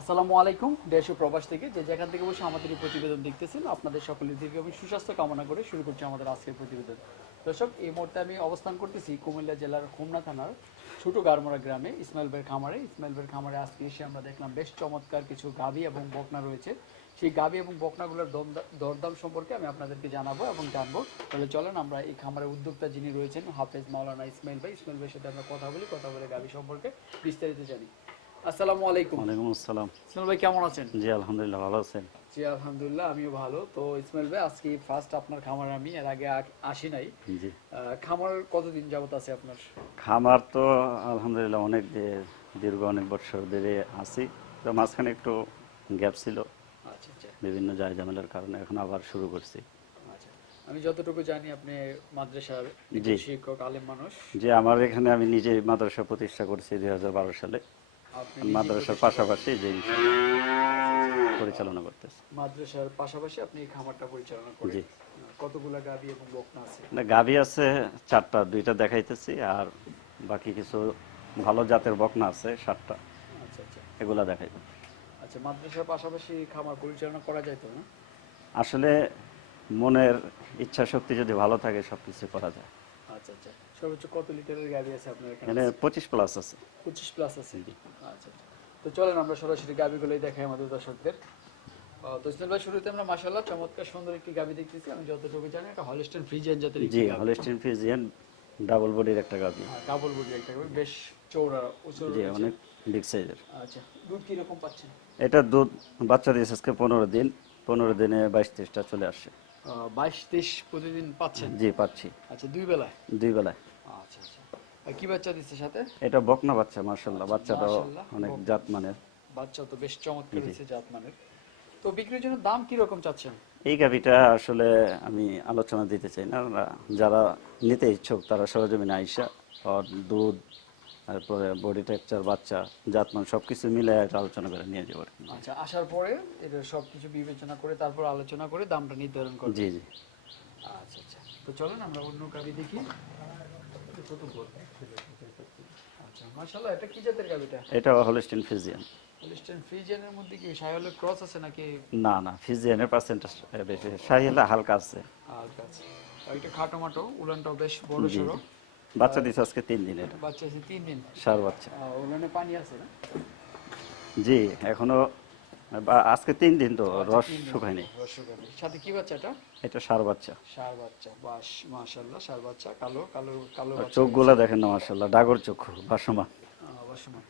আসসালামু আলাইকুম, দেশ ও প্রবাস থেকে যে যেখান থেকে বসে আমাদের এই প্রতিবেদন দেখতেছেন, আপনাদের সকলের দীর্ঘ এবং সুস্বাস্থ্য কামনা করে শুরু করছি আমাদের আজকের প্রতিবেদন। দর্শক, এই মুহূর্তে আমি অবস্থান করতেছি কুমিল্লা জেলার হোমনা থানার ছোট গারমোড়া গ্রামে, ইসমাইল ভাইয়ের খামারে। ইসমাইল ভাইয়ের খামারে আজকে এসে আমরা দেখলাম বেশ চমৎকার কিছু গাভী এবং বকনা রয়েছে। সেই গাভী এবং বকনাগুলোর দরদাম সম্পর্কে আমি আপনাদেরকে জানাব এবং জানব। তাহলে চলেন আমরা এই খামারের উদ্যোক্তা যিনি রয়েছেন, হাফেজ মাওলানা ইসমাইল ভাই। ইসমাইল ভাইয়ের সাথে আমরা কথা বলি, কথা বলে গাভী সম্পর্কে বিস্তারিত জানি। আসসালামু আলাইকুম। ওয়ালাইকুম আসসালাম। ইসমাইল ভাই কেমন আছেন? জি আলহামদুলিল্লাহ ভালো আছেন? জি আলহামদুলিল্লাহ আমিও ভালো। তো ইসমাইল ভাই আজকে ফার্স্ট আপনার খামার আমি এর আগে আসি নাই। জি। খামার কতদিন যাবত আছে আপনার? খামার তো আলহামদুলিল্লাহ অনেক দীর্ঘ অনেক বছর ধরে আছি। তো মাঝখানে একটু গ্যাপ ছিল। আচ্ছা আচ্ছা। বিভিন্ন জায় ঝামেলার কারণে এখন আবার শুরু করছি। আচ্ছা। আমি যতটুকু জানি আপনি মাদ্রাসার শিক্ষক আলেম মানুষ। যে আমার এখানে আমি নিজে মাদ্রাসা প্রতিষ্ঠা করছি দুই হাজার বারো সালে। মাদ্রাসার পাশাপাশি যে পরিচালনা করতেছি। মাদ্রাসার পাশাপাশি আপনি এই খামারটা পরিচালনা করেন। জি। কতগুলা গাবি এবং বকনা আছে? না গাভী আছে চারটা দুইটা দেখাইতেছি আর বাকি কিছু ভালো জাতের বকনা আছে সাতটা। আচ্ছা আচ্ছা। এগুলা দেখাইব। আচ্ছা মাদ্রাসার পাশাপাশি খামার পরিচালনা করা যায় তো না? আসলে মনের ইচ্ছা শক্তি যদি ভালো থাকে সব কিছু করা যায়। আচ্ছা আচ্ছা। সর্বোচ্চ কত লিটারের গাবি আছে আপনার এখানে? পঁচিশ প্লাস আছে। পঁচিশ প্লাস আছে? আচ্ছা আচ্ছা। তো চলেন আমরা সরাসরি গাবিগুলোই দেখাই আমাদের দর্শকদের। আহ, ভাই শুরুতে আমরা মাশাআল্লাহ চমৎকার সুন্দর একটি গাবি দেখতেছি। আমি যতটুকু জানি একটা হলস্টেন ফ্রিজিয়ান জাতের একটি জি গাভী। হলিস্টিন ফিজিয়ান ডাবল বডির একটা হ্যাঁ, ডাবল একটা গাভী, বেশ উঁচু জি অনেক বিগ সাইজের আচ্ছা দুধ পাচ্ছেন? এটা দুধ বাচ্চা দিয়েছে আজকে পনেরো দিন। পনেরো দিনে বাইশ তেইশটা চলে আসছে। বাইশ তেইশ প্রতিদিন পাচ্ছেন? জি পাচ্ছি। আচ্ছা দুই বেলায়? দুই বেলায়। আচ্ছা আচ্ছা। কি বাচ্চা দিচ্ছে সাথে? এটা বকনা বাচ্চা মার্শাল্লাহ বাচ্চাটাও মাশাআল্লাহ, অনেক জাত মানের বাচ্চা তো বেশ চমৎকার হয়েছে জাতমানের। তো বিক্রির জন্য দাম কীরকম চাচ্ছেন? এই গাভিটা আসলে আমি আলোচনা দিতে চাই না। যারা নিতে ইচ্ছুক তারা সরজমিনে আইসা দুধ তারপরে বডি টেক্সচার বাচ্চা জাতমান সব কিছু মিলে একটা আলোচনা করে নিয়ে যাব আচ্ছা আসার পরে এটা সব কিছু বিবেচনা করে তারপর আলোচনা করে দামটা নির্ধারণ করবেন জি জি। আচ্ছা আচ্ছা। তো চলেন আমরা অন্য গাবি দেখি। আচ্ছা মাশাআল্লাহ এটা কি জাতের গাবিটা এটা? হলিস্টিন ফিজিয়ান হলিস্টেন ফ্রিজিয়ানের মধ্যে কি সাইওয়ালের ক্রস আছে নাকি? না না ফিজিয়ানের পার্সেন্টেজ বেশি। শাহিলা হালকা আছে। হালকা আছে। এটা খাটো মাটো উলানটাও বেশ বড় সড়ো। বাচ্চা দিচ্ছে আজকে তিন দিনের। বাচ্চা আছে তিন দিন। সার বাচ্চা। উলানে পানি আছে না? জি এখনও আজকে তিন দিন তো রস তিন দিন। শুকায়নি। সাথে কি বাচ্চা এটা? এটা সার বাচ্চা। সার বাচ্চা বাস মাশাআল্লাহ সার বাচ্চা কালো কালো কালো চোখগুলা দেখেন না মার্শাল্লাহ ডাগর ভাসমান। আহ, বাসমান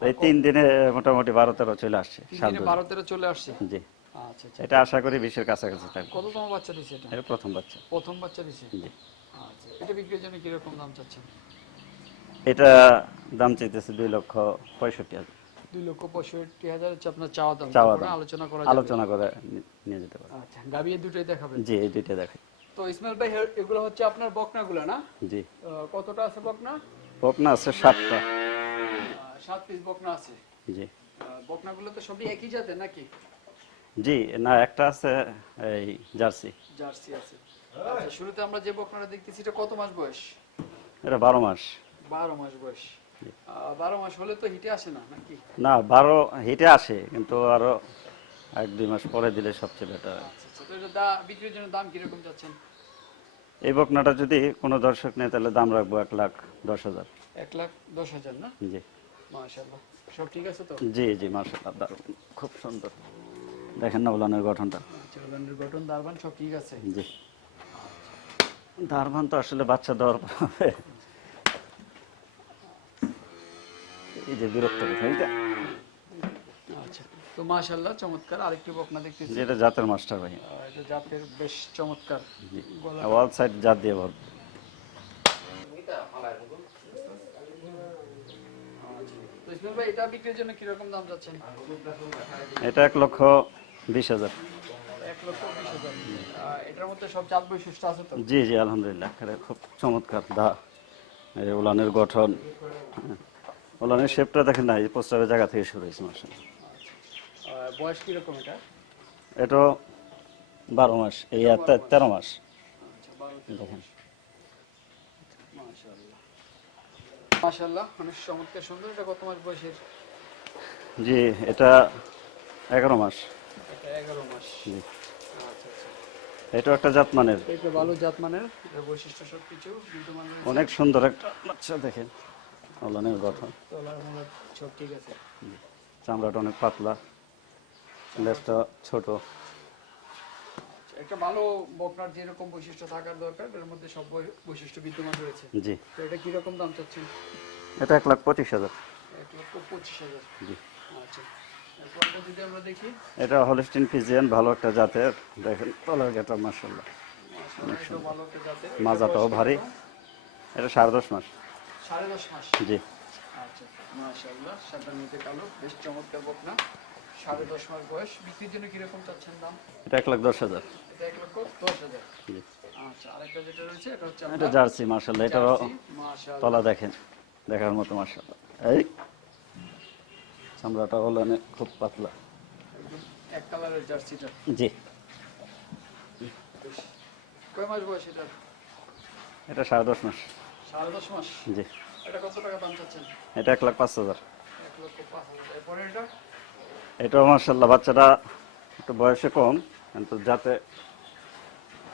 এই তিন দিনে মোটামুটি বারো তেরো চলে আসছে দিনে দিন। বারো তেরো চলে আসছে? জি। আচ্ছা আচ্ছা। এটা আশা করি বিশের কাছাকাছি থাকবে। কততম বাচ্চা দিছে এটা? এটা প্রথম বাচ্চা। প্রথম বাচ্চা দিছে? জি। আচ্ছা এটা বিক্রির জন্য কীরকম দাম চাচ্ছেন? এটা দাম চাইতেছে দুই লক্ষ পঁয়ষট্টি হাজার। দুই লক্ষ পঁয়ষট্টি হাজার হচ্ছে আপনার চাওয়া দাম। চাওয়া দাম। আলোচনা করা আলোচনা করে নিয়ে যেতে পারে আচ্ছা গাবিয়ে দুটোই দেখাবেন? জি এই দুইটা দেখে তো ইসমাইল ভাই এগুলো হচ্ছে আপনার বকনাগুলো না? জি। কতটা আছে বকনা? বকনা আছে সাতটা। সাত পিস বকনা আছে। জি। বকনাগুলো তো সবই একই জাতের নাকি? জি না একটা আছে এই জার্সি। জার্সি আছে। আচ্ছা শুরুতে আমরা যে বকনাটা দেখতেছি এটা কত মাস বয়স? এটা বারো মাস। বারো মাস বয়স। বারো মাস হলে তো হিটে আসে না নাকি? না বারো হিটে আসে কিন্তু আরও এক দুই মাস পরে দিলে সবচেয়ে বেটার আচ্ছা আচ্ছা বিক্রির জন্য দাম কীরকম চাচ্ছেন? এই বকনাটা যদি কোনো দর্শক নেয় তাহলে দাম রাখব এক লাখ দশ হাজার। এক লাখ দশ হাজার না? জি। মাশাল্লাহ সব ঠিক আছে তো? জি জি মার্শাল্লাহ দারুণ খুব সুন্দর। দেখেন না উলানের গঠনটা। আচ্ছা উলানের গঠন দারবান সব ঠিক আছে। জি। দারবান তো আসলে বাচ্চা দেওয়ার পরে এই যে বিরক্ত কথা আচ্ছা তো মাশাল্লাহ চমৎকার। আরেকটি বকনা দেখতেছি। যেটা জাতের মাস্টার ভাই। এটা জাতের বেশ চমৎকার ওয়াল সাইড জাত দিয়ে ভর এটা বিক্রির জন্য কীরকম দাম যাচ্ছেন এটা এক লক্ষ বিশ হাজার। এটার মধ্যে সব জাত বৈশিষ্ট্য আছে তো? জি জি আলহামদুলিল্লাহ খুব চমৎকার দা এই উলানের গঠন। হ্যাঁ। উলানের শেপটা দেখেন না এই প্রস্তাবের জায়গা থেকে শুরু হয়েছে মাসে বয়স কীরকম এটা? এটা বারো মাস এই তেরো মাস। দেখেন মাশাল্লাহ মাশাল্লাহ অনেক চমৎকার সুন্দর এটা কত মাস বয়সের? জি এটা এগারো মাস। এটা এগারো মাস। জি। এটা একটা জাতমানের। এটা ভালো জাতমানের এর বৈশিষ্ট্য সব কিছু বিদ্যমান অনেক সুন্দর একটা বাচ্চা দেখেন অলনের গঠন সব ঠিক আছে। চামড়াটা অনেক পাতলা লেজটা ছোট। একটা ভালো বকনার যেরকম বৈশিষ্ট্য থাকার দরকার এর মধ্যে সব বৈশিষ্ট্য বিদ্যমান রয়েছে। জি। তো এটা কীরকম দাম চাচ্ছেন? এটা এক লাখ পঁচিশ হাজার। এক লক্ষ পঁচিশ হাজার। জি। আচ্ছা। এটা হলিস্টিন ফিজিয়ান ভালো একটা জাতের। দেখেন তলার গেটা। এটা মাজাটাও ভারী। এটা সাড়ে দশ মাস। সাড়ে দশ মাস? জি। আচ্ছা মাশাআল্লাহ সাদা নিতে কালো বেশ চমৎকার বকনা। সাড়ে দশ মাস বয়স। বিক্রির জন্য কীরকম চাচ্ছেন দাম? এটা এক লাখ দশ হাজার। এটা এক লক্ষ দশ হাজার? জি। আচ্ছা আরেকটা যেটা রয়েছে এটা হচ্ছে এটা জার্সি এটারও তলা দেখেন দেখার মতো মার্শাল্লাহ এই চামড়াটা অলনে খুব পাতলা। এক কালারের জার্সিটা। জি। কয় মাস বয়স এটা এটা সাড়ে দশ মাস। সাড়ে দশ মাস? জি। এটা কত টাকা দাম চাচ্ছেন? এটা এক লাখ পাঁচ হাজার। এক লক্ষ পাঁচ হাজার। এরপরে এটা মার্শাল্লাহ বাচ্চাটা একটু বয়সে কম কিন্তু যাতে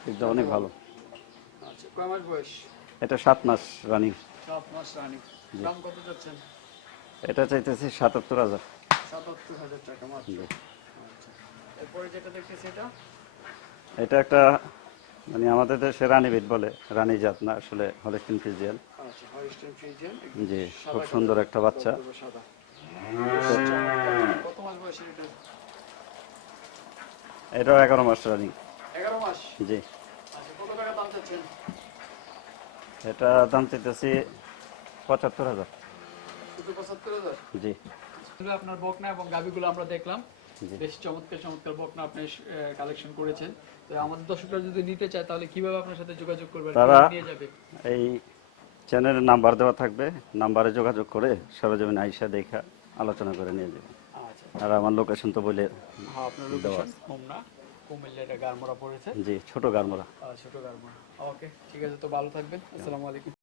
দিকটা অনেক ভালো। আচ্ছা কয় মাস বয়স? এটা সাত মাস রানিং। সাত মাস রানি। দাম কত চাচ্ছেন? এটা চাইতেছি সাতাত্তর হাজার। সাতাত্তর হাজার টাকা মাত্র। আচ্ছা এরপরে যেটা দেখতেছি এটা? এটা একটা মানে আমাদের দেশে রানী বিট বলে রানী জাত না আসলে হলিস্টিন ফিজিয়াল আচ্ছা ফ্রিজেন জি খুব সুন্দর একটা বাচ্চা। এটা? এটাও এগারো মাস রানিং জি। আচ্ছা এটা দাম চাইতেছি পঁচাত্তর হাজার। জি। আপনার বকনা এবং গাবিগুলো আমরা দেখলাম। বেশ চমৎকার চমৎকার বকনা আপনি কালেকশন করেছেন। তো আমাদের দর্শকরা যদি নিতে চায় তাহলে কীভাবে আপনার সাথে যোগাযোগ করবে তারা- নিয়ে যাবে? এই চ্যানেলের নাম্বার দেওয়া থাকবে। নাম্বারে যোগাযোগ করে সরজমিন আইসা দেখা আলোচনা করে নিয়ে যাবে। আচ্ছা। আর আমার লোকেশন তো বলে হ্যাঁ জি ছোট গারমোরা ছোট গারমোড়া। ওকে ঠিক আছে তো ভালো থাকবেন। আসসালামু আলাইকুম।